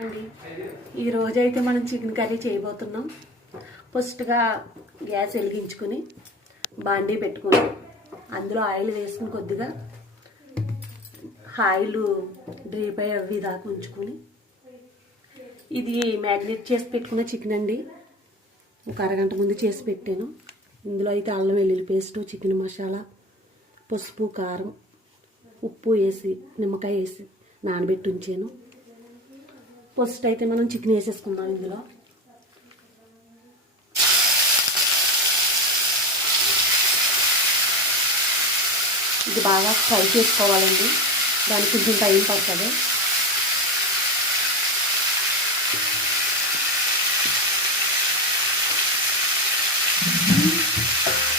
అండి ఈరోజు అయితే మనం చికెన్ కర్రీ చేయబోతున్నాం. ఫస్ట్గా గ్యాస్ వెలిగించుకుని బాండీ పెట్టుకుని అందులో ఆయిల్ వేసుకుని కొద్దిగా ఆయిల్ డ్రీప్ అవి దాకా ఉంచుకొని ఇది మ్యాగ్నేట్ చేసి పెట్టుకున్న చికెన్ అండి. ఒక అరగంట ముందు చేసి పెట్టాను. ఇందులో అయితే అల్లం వెల్లుల్లి పేస్ట్, చికెన్ మసాలా, పసుపు, కారం, ఉప్పు వేసి నిమ్మకాయ వేసి నానబెట్టి ఉంచాను. ఫస్ట్ అయితే మనం చికెన్ వేసేసుకుందాం. ఇందులో ఇది బాగా ఫ్రై చేసుకోవాలండి. దానికి కొంచెం టైం పడుతుంది.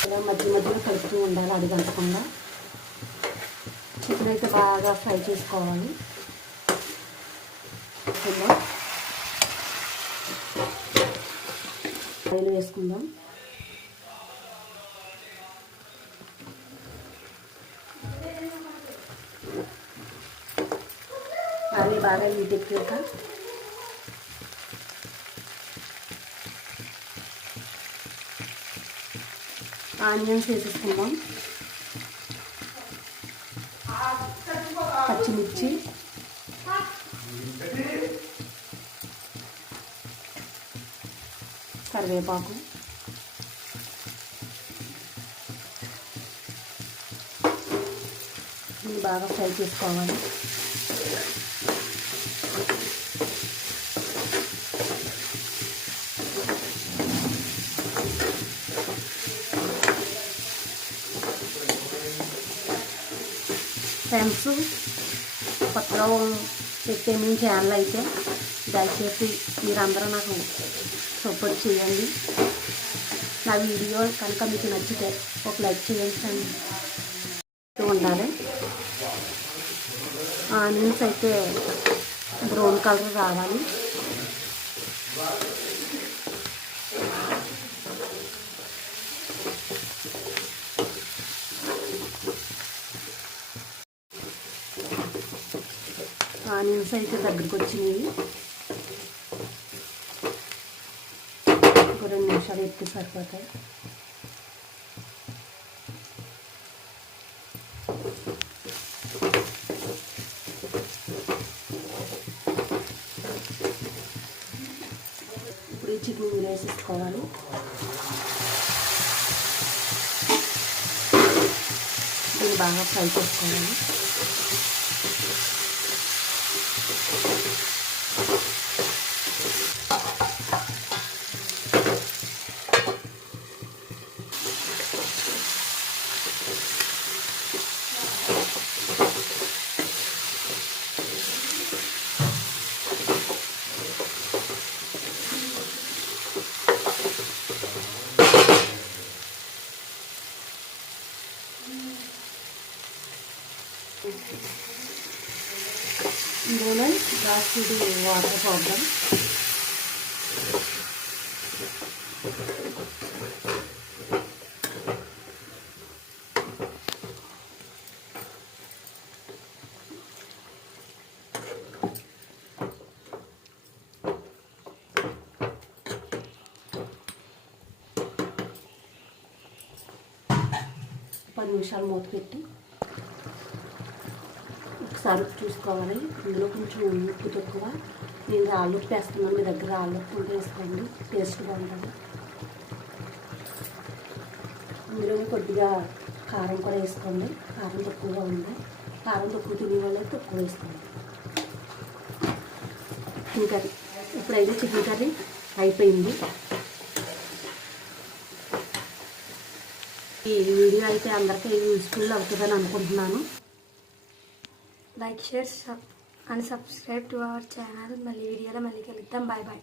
ఇలా మధ్య మధ్యలో కలుపుతూ ఉండాలి అడుగంటకుండా. చికెన్ అయితే బాగా ఫ్రై చేసుకోవాలి. ఆయిల్ వేసుకుందాం. ఆయిల్ బాగా హీటెక్కాక ఆనియన్స్ వేసేసుకుందాం. పచ్చిమిర్చి, కరివేపాకు, దీన్ని బాగా ఫ్రై చేసుకోవాలి. ఫ్రెండ్స్, కొత్తగా పెట్టే మీ ఛానల్ అయితే దయచేసి మీరందరూ నాకు సపోర్ట్ చేయండి. నా వీడియో కనుక మీకు నచ్చితే ఒక లైక్ చేయండి. ఉండాలి. ఆనియన్స్ అయితే బ్రౌన్ కలర్ రావాలి. ఆనియన్స్ అయితే దగ్గరికి వచ్చినాయి. ఒక 2 నిమిషాలు ఎత్తి సరిపోతాయి. ఇప్పుడు ఈ చికెన్ వేసేసుకోవాలి. దీన్ని బాగా ఫ్రై చేసుకోవాలి. ఇందులో లాస్ట్ ఇది వాటర్ ప్రాబ్లం. పది నిమిషాలు మూత పెట్టి ఒకసారి చూసుకోవాలి. ఇందులో కొంచెం ఉప్పు తక్కువ. నేను రాళ్ళు ఉప్పు వేస్తున్నాను. మీ దగ్గర రాళ్ళు ఉప్పు ఉంటే వేసుకోండి, టేస్ట్ బాగుంటుంది. ఇందులో కొద్దిగా కారం కూడా వేసుకోండి. కారం తక్కువగా ఉంది. కారం తక్కువ తినే వాళ్ళకి తక్కువ వేసుకోండి. చికెన్ కర్రీ ఇప్పుడైతే చికెన్ కర్రీ అయిపోయింది. ఈ వీడియో అయితే అందరికీ యూస్ఫుల్ అవుతుందని అనుకుంటున్నాను. Like, share and subscribe to our channel. మళ్ళీ వీడియోలో మళ్ళీ కలుద్దాం. Bye bye.